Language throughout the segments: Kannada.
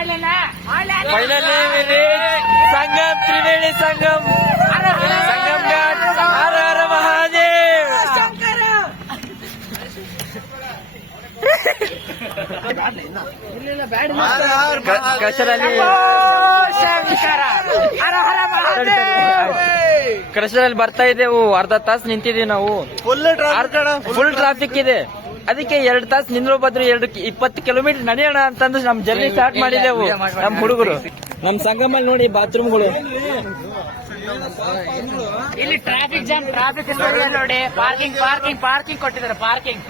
ಫೈನಲಿ ಸಂಗಮ್ ತ್ರಿವೇಣಿ ಸಂಗಮ್ ಸಂಗಮ್ ಘಾಟ್ ಹರ ಹರ ಮಹಾದೇವ್. ಕ್ರಷರಲ್ಲಿ ಬರ್ತಾ ಇದ್ದೇವು, ಅರ್ಧ ತಾಸು ನಿಂತಿದೀವಿ ನಾವು. ಫುಲ್ ಟ್ರಾಫಿಕ್ ಇದೆ, ಅದಕ್ಕೆ 2 ತಾಸು ನಿಂದ್ರು ಬದ್ರು 20 ಕಿಲೋಮೀಟರ್ ನಡೆಯೋಣ ಅಂತಂದು ನಮ್ ಜರ್ನಿ ಸ್ಟಾರ್ಟ್ ಮಾಡಿದೆವು. ನಮ್ ಹುಡುಗರು ನಮ್ ಸಂಗಮಲ್ಲಿ ನೋಡಿ ಬಾತ್ರೂಮ್ಗಳು ಇಲ್ಲಿ ಟ್ರಾಫಿಕ್ ಜಾಮ್, ಟ್ರಾಫಿಕ್ ನೋಡಿ. ಪಾರ್ಕಿಂಗ್ ಕೊಟ್ಟಿದ್ದಾರೆ. ಪಾರ್ಕಿಂಗ್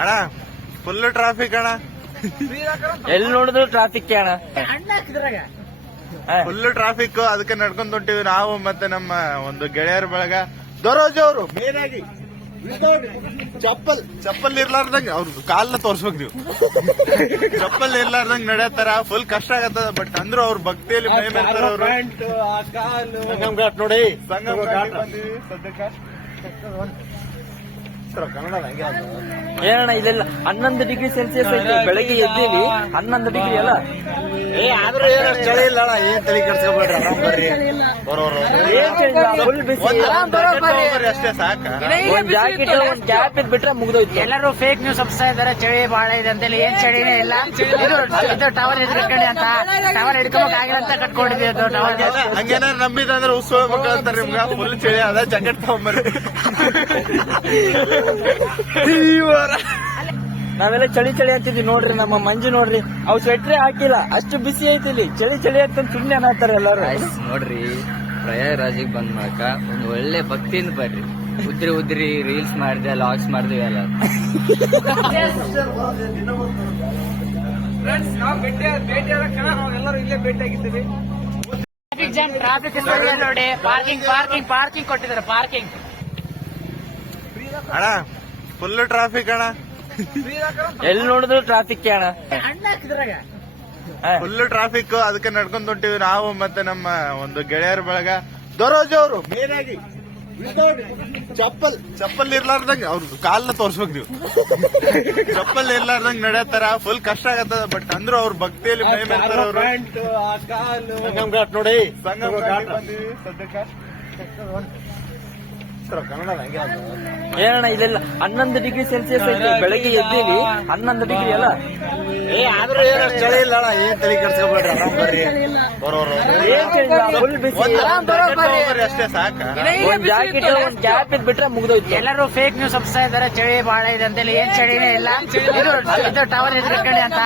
ಅಣ್ಣ ಫುಲ್ ಟ್ರಾಫಿಕ್ ಅಣ್ಣ, ಎಲ್ಲಿ ನೋಡಿದ್ರು ಟ್ರಾಫಿಕ್ ಅಣ್ಣ, ಫುಲ್ ಟ್ರಾಫಿಕ್. ಅದಕ್ಕೆ ನಡ್ಕೊಂಡ್ ಹೊಂಟಿವಿ ನಾವು ಮತ್ತೆ ನಮ್ಮ ಒಂದು ಗೆಳೆಯರ ಬಳಗ. ದೊರೋಜ್ ಅವರು ಮೇನ್ ಆಗಿ ಚಪ್ಪಲ್ ಇರ್ಲಾರ್ದಂಗ ಅವ್ರದ್ದು ಕಾಲ್ನ ತೋರ್ಸ್ಬೇಕು ನೀವು. ಚಪ್ಪಲ್ ಇರ್ಲಾರ್ದಂಗ್ ನಡೆಯತ್ತಾರ, ಫುಲ್ ಕಷ್ಟ ಆಗತ್ತದ. ಬಟ್ ಅಂದ್ರು ಅವ್ರ ಭಕ್ತಿಯಲ್ಲಿ ಮೈ ಮೇಲ್ತಾರ ಅವ್ರು. ಸಂಗಮ್ ಘಾಟ್ ನೋಡಿ, ಸಂಗಮ್ ಘಾಟ್ ಬಂದಿವಿ ಸದ್ಯಕ್ಕೆ. ಏನಣ್ಣ ಇದೆಲ್ಲ 11 ಡಿಗ್ರಿ ಸೆಲ್ಸಿಯಸ್ ಐತಿ. ಬೆಳಗ್ಗೆ ಎದ್ದೀವಿ 11 ಡಿಗ್ರಿ ಅಲ್ಲ. ಆದ್ರೂ ಚಳಿ ಇಲ್ಲ ಅಣ್ಣ, ಏನ್ ತಲೆ ಕೆಡ್ಸ್ಕೊಬೇಡ್ರಿ, ಆರಾಮ್ ಬರ್ರಿ. ಫುಲ್ ಬಿಸಿ, ಅಷ್ಟೇ ಸಾಕ. ಒಂದ್ ಜಾಕೆಟ್ ಒಂದ್ ಕ್ಯಾಪ್ ಇದ್ ಬಿಟ್ರೆ ಮುಗ್ದೋಯ್ತು. ಎಲ್ಲರೂ ಫೇಕ್ ನ್ಯೂಸ್ ಹಬ್ಸ್ತಾ ಇದಾರೆ, ಚಳಿ ಬಹಳ ಇದೆ ಅಂತೇಳಿ. ಏನ್ ಚಳಿನೇ ಇಲ್ಲ. ಇದು ಟವರ್ ಹಿಡ್ಕೊಂಡಿ ಅಂತ, ಟವರ್ ಹಿಡ್ಕೊಂಬಕ್ ಆಗಿಲ್ಲ ಅಂತ ಕಟ್ಕೊಂಡಿದ್ವಿ. ಅದು ಟವರ್ ಹಂಗೇನಾರು ನಂಬಿದಂದ್ರೆ ಉತ್ಸವ ಮಕ್ಕಳು ಅಂತಾರೆ ನಿಮ್ಗ. ಫುಲ್ ಚಳಿ ಅದ, ಜಾಕೆಟ್ ತಗೊಂಬರ್ರಿ. ನಾವೆಲ್ಲ ಚಳಿ ಅಂತಿದ್ವಿ ನೋಡ್ರಿ. ನಮ್ಮ ಮಂಜು ನೋಡ್ರಿ, ಅವ್ ಸ್ವೆಟ್ರೇ ಹಾಕಿಲ್ಲ, ಅಷ್ಟು ಬಿಸಿ ಐತಿ ಇಲ್ಲಿ. ಚಳಿ ಅಂತ ಸುಮ್ನೆ ಅನ್ನತ್ತಾರೆ ಎಲ್ಲಾರು. ನೋಡ್ರಿ, ಪ್ರಯಾಗರಾಜಿಗೆ ಬಂದ್ ಮಾಡಕ ಒಂದ್ ಒಳ್ಳೆ ಭಕ್ತಿಯಿಂದ ಬರ್ರಿ. ಉದ್ರಿ ರೀಲ್ಸ್ ಮಾಡಿದೆ, ಲಾಗ್ಸ್ ಮಾಡಿದ್ವಿ ಎಲ್ಲ. ಎಲ್ಲರೂ ಇಲ್ಲೇ ಭೇಟಿ ಆಗಿದ್ದೀವಿ. ಟ್ರಾಫಿಕ್ ಜಾಮ್, ಟ್ರಾಫಿಕ್ ನೋಡಿ. ಪಾರ್ಕಿಂಗ್ ಕೊಟ್ಟಿದ್ದಾರೆ. ಪಾರ್ಕಿಂಗ್ ಅಣ್ಣ ಫುಲ್ ಟ್ರಾಫಿಕ್ ಅಣ್ಣ, ಎಲ್ಲಿ ನೋಡಿದ್ರು ಟ್ರಾಫಿಕ್ ಅಣ್ಣ, ಫುಲ್ ಟ್ರಾಫಿಕ್. ಅದಕ್ಕೆ ನಡ್ಕೊಂಡ್ ಹೊಂಟಿವಿ ನಾವು ಮತ್ತೆ ನಮ್ಮ ಒಂದು ಗೆಳೆಯರ ಬಳಗ. ದೊರೋಜ್ ಅವರು ಮೇನ್ ಆಗಿ ಚಪ್ಪಲ್ ಇರ್ಲಾರ್ದಂಗ ಅವ್ರದ್ದು ಕಾಲ್ನ ತೋರ್ಸ್ಬೇಕು ನೀವು. ಚಪ್ಪಲ್ ಇರ್ಲಾರ್ದಂಗ್ ನಡೆಯತ್ತಾರ, ಫುಲ್ ಕಷ್ಟ ಆಗತ್ತದ. ಬಟ್ ಅಂದ್ರು ಅವ್ರ ಭಕ್ತಿಯಲ್ಲಿ ಮೈ ಮೇಲ್ತಾರ ಅವ್ರು. ಸಂಗಮ್ ಘಾಟ್ ನೋಡಿ, ಸಂಗಮ್ ಘಾಟ್ ಬಂದಿವಿ ಸದ್ಯಕ್ಕೆ. ಏನಣ್ಣ ಇದೆಲ್ಲ 11 ಡಿಗ್ರಿ ಸೆಲ್ಸಿಯಸ್ ಐತಿ. ಬೆಳಗ್ಗೆ ಎದ್ದೀವಿ 11 ಡಿಗ್ರಿ ಅಲ್ಲ. ಆದ್ರೂ ಚಳಿ ಇಲ್ಲ ಅಣ್ಣ, ಏನ್ ತಲೆ ಕೆಡ್ಸ್ಕೊಬೇಡ್ರಿ, ಆರಾಮ್ ಬರ್ರಿ. ಫುಲ್ ಬಿಸಿ, ಅಷ್ಟೇ ಸಾಕ. ಒಂದ್ ಜಾಕೆಟ್ ಒಂದ್ ಕ್ಯಾಪ್ ಇದ್ ಬಿಟ್ರೆ ಮುಗ್ದೋಯ್ತು. ಎಲ್ಲರೂ ಫೇಕ್ ನ್ಯೂಸ್ ಹಬ್ಸ್ತಾ ಇದಾರೆ, ಚಳಿ ಬಹಳ ಇದೆ ಅಂತೇಳಿ. ಏನ್ ಚಳಿನೇ ಇಲ್ಲ. ಇದು ಟವರ್ ಹಿಡ್ಕೊಂಡಿ ಅಂತ,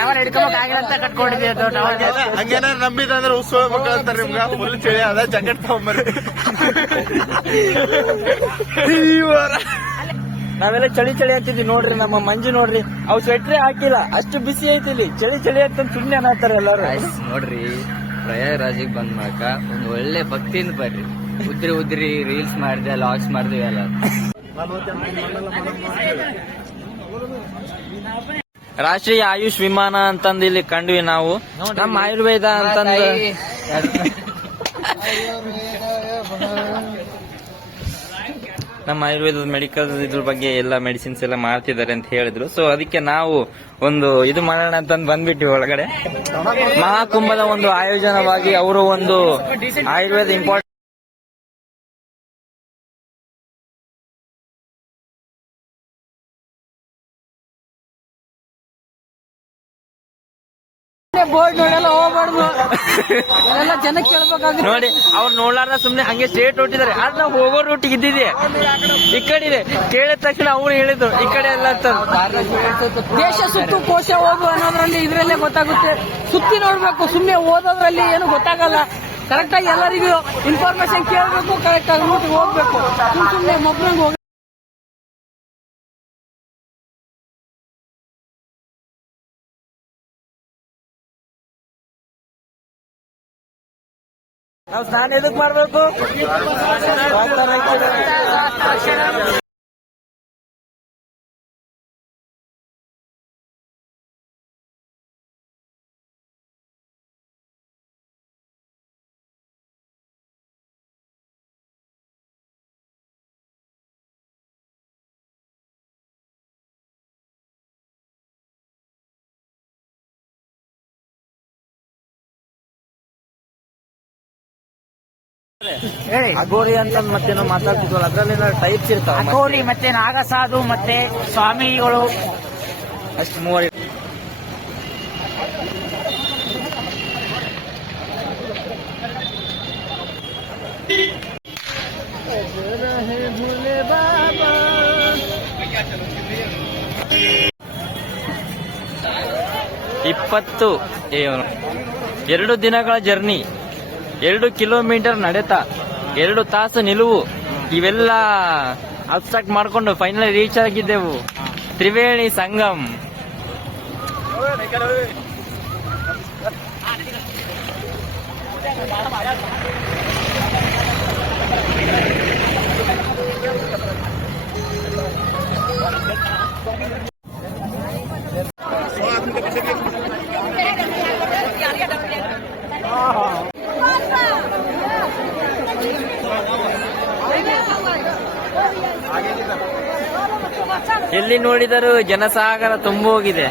ಟವರ್ ಹಿಡ್ಕೊಂಬಕ್ ಆಗಿಲ್ಲ ಅಂತ ಕಟ್ಕೊಂಡಿದ್ವಿ. ಅದು ಟವರ್ ಹಂಗೇನಾರು ನಂಬಿದಂದ್ರೆ ಉತ್ಸವ ಮಕ್ಕಳು ಅಂತಾರೆ ನಿಮ್ಗ. ಫುಲ್ ಚಳಿ ಅದ, ಜಾಕೆಟ್ ತಗೊಂಬರ್ರಿ. ನಾವೆಲ್ಲ ಚಳಿ ಅಂತಿದ್ವಿ ನೋಡ್ರಿ. ನಮ್ಮ ಮಂಜು ನೋಡ್ರಿ, ಅವ್ ಸ್ವೆಟ್ರೇ ಹಾಕಿಲ್ಲ, ಅಷ್ಟು ಬಿಸಿ ಐತಿ ಇಲ್ಲಿ. ಚಳಿ ಅಂತ ಸುಮ್ನೆ ಅನ್ನತ್ತಾರೆ ಎಲ್ಲಾರು. ನೋಡ್ರಿ, ಪ್ರಯಾಗರಾಜಿಗೆ ಬಂದ್ ಮಾಡಕ ಒಂದ್ ಒಳ್ಳೆ ಭಕ್ತಿಯಿಂದ ಬರ್ರಿ. ಉದ್ರಿ ರೀಲ್ಸ್ ಮಾಡಿದೆ, ಲಾಗ್ಸ್ ಮಾಡಿದ್ವಿ ಎಲ್ಲ. ರಾಷ್ಟ್ರೀಯ ಆಯುಷ್ ವಿಮಾನ ಅಂತಂದು ಇಲ್ಲಿ ಕಂಡ್ವಿ ನಾವು. ನಮ್ಮ ಆಯುರ್ವೇದ ಅಂತಂದು ನಮ್ಮ ಆಯುರ್ವೇದದ ಮೆಡಿಕಲ್ ಇದ್ರ ಬಗ್ಗೆ ಎಲ್ಲ ಮೆಡಿಸಿನ್ಸ್ ಎಲ್ಲ ಮಾಡ್ತಿದ್ದಾರೆ ಅಂತ ಹೇಳಿದ್ರು. ಸೊ ಅದಕ್ಕೆ ನಾವು ಒಂದು ಇದು ಮಾಡೋಣ ಅಂತಂದು ಬಂದ್ಬಿಟ್ವಿ ಒಳಗಡೆ. ಮಹಾಕುಂಭದ ಒಂದು ಆಯೋಜನವಾಗಿ ಅವರು ಒಂದು ಆಯುರ್ವೇದ ಇಂಪಾರ್ಟೆಂಟ್ ಬೋರ್ಡ್ ನೋಡಲ್ಲ ಹೋಗ್ಬಾರ್ದು. ಎಲ್ಲ ಜನಕ್ಕೆ ಕೇಳ್ಬೇಕಾಗುತ್ತೆ ನೋಡಿ. ಅವ್ರು ನೋಡ್ಲಾರ್ದ ಸುಮ್ನೆ ಹಂಗೆ ಸ್ಟ್ರೇಟ್ ಹೊಟ್ಟಿದ್ದಾರೆ. ಆದ್ರೆ ನಾವು ಹೋಗೋ ರೂಟಿಗೆ ಇದ್ದಿದೆ ಈ ಕಡೆ ಇದೆ. ಕೇಳಿದ ತಕ್ಷಣ ಅವ್ರು ಹೇಳಿದ್ರು ಈ ಕಡೆ ಎಲ್ಲ ಅಂತ. ದೇಶ ಸುತ್ತು ಕೋಶ ಹೋಗು ಅನ್ನೋದ್ರಲ್ಲಿ ಇದ್ರಲ್ಲೇ ಗೊತ್ತಾಗುತ್ತೆ. ಸುತ್ತಿ ನೋಡ್ಬೇಕು, ಸುಮ್ನೆ ಓದೋದ್ರಲ್ಲಿ ಏನು ಗೊತ್ತಾಗಲ್ಲ. ಕರೆಕ್ಟ್ ಆಗಿ ಎಲ್ಲರಿಗೂ ಇನ್ಫಾರ್ಮೇಶನ್ ಕೇಳಬೇಕು, ಕರೆಕ್ಟ್ ಆಗಿ ರೂಟಿಗೆ ಹೋಗ್ಬೇಕು. ಸುಮ್ನೆ ಮೊಬೈಲ್ ಹೋಗಿ ನಾವು ಸ್ನಾನ ಎದಕ್ ಮಾಡ್ಬೇಕು? ಹೇಳಿ. ಅಗೋರಿ ಅಂತ ಮತ್ತೇನೋ ಮಾತಾಡ್ತಿದ್ವಲ್ಲ ಅದ್ರಲ್ಲೆಲ್ಲ ಟೈಪ್ಸ್ ಇರ್ತಾವ ಅಘೋರಿ ಮತ್ತೆ ನಾಗಸಾಧು ಮತ್ತೆ ಸ್ವಾಮಿಗಳು. ಅಷ್ಟು ಮೂವರು. ಇಪ್ಪತ್ತು 2 ದಿನಗಳ ಜರ್ನಿ, 2 ಕಿಲೋಮೀಟರ್ ನಡೆತ, 2 ತಾಸು ನಿಲುವು, ಇವೆಲ್ಲ ಅಬ್ಸ್ಟ್ರಾಕ್ಟ್ ಮಾಡ್ಕೊಂಡು ಫೈನಲ್ ರೀಚ್ ಆಗಿದ್ದೆವು ತ್ರಿವೇಣಿ ಸಂಗಮ್. ಎಲ್ಲಿ ನೋಡಿದರೂ ಜನಸಾಗರ ತುಂಬಿ ಹೋಗಿದೆ.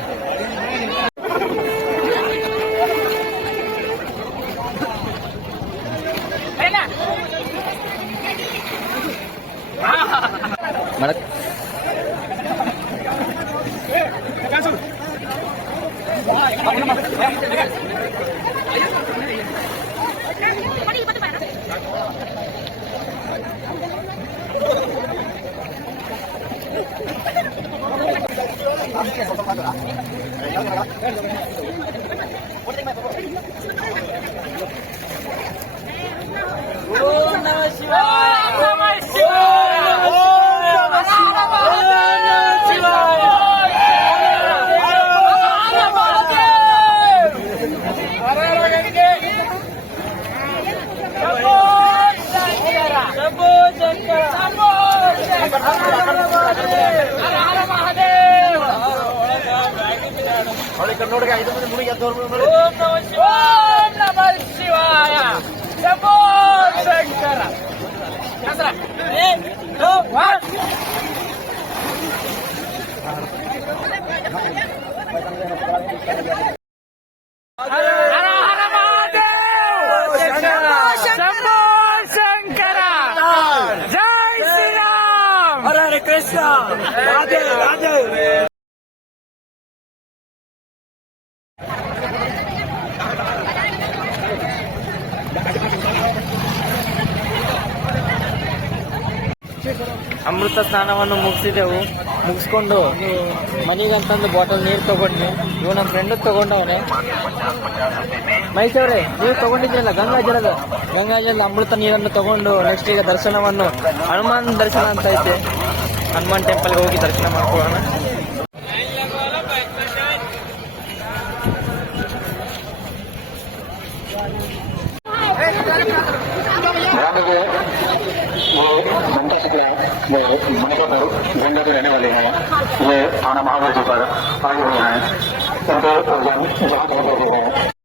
ಅಮೃತ ಸ್ನಾನವನ್ನು ಮುಗಿಸ್ಕೊಂಡು ಮನೆಗಂತಂದು ಬಾಟಲ್ ನೀರು ತಗೊಂಡ್ವಿ. ಇವ್ ನಮ್ಮ ಫ್ರೆಂಡ್ ತಗೊಂಡವನೆ. ಮೈಸೂರೇ, ನೀವು ತಗೊಂಡಿದ್ರಲ್ಲ ಗಂಗಾಜಲದ ಅಮೃತ ನೀರನ್ನು ತಗೊಂಡು ನೆಕ್ಸ್ಟ್ ಈಗ ದರ್ಶನವನ್ನು ಹನುಮಾನ್ ದರ್ಶನ ಅಂತ ಐತೆ, ಹನುಮಾನ್ ಟೆಂಪಲ್ಗೆ ಹೋಗಿ ದರ್ಶನ ಮಾಡ್ಕೊಳ್ಳೋಣ. गंगा के रहने वाले हैं। ये थाना महावीर जी पर आए हुए हैं। उनको जहाँ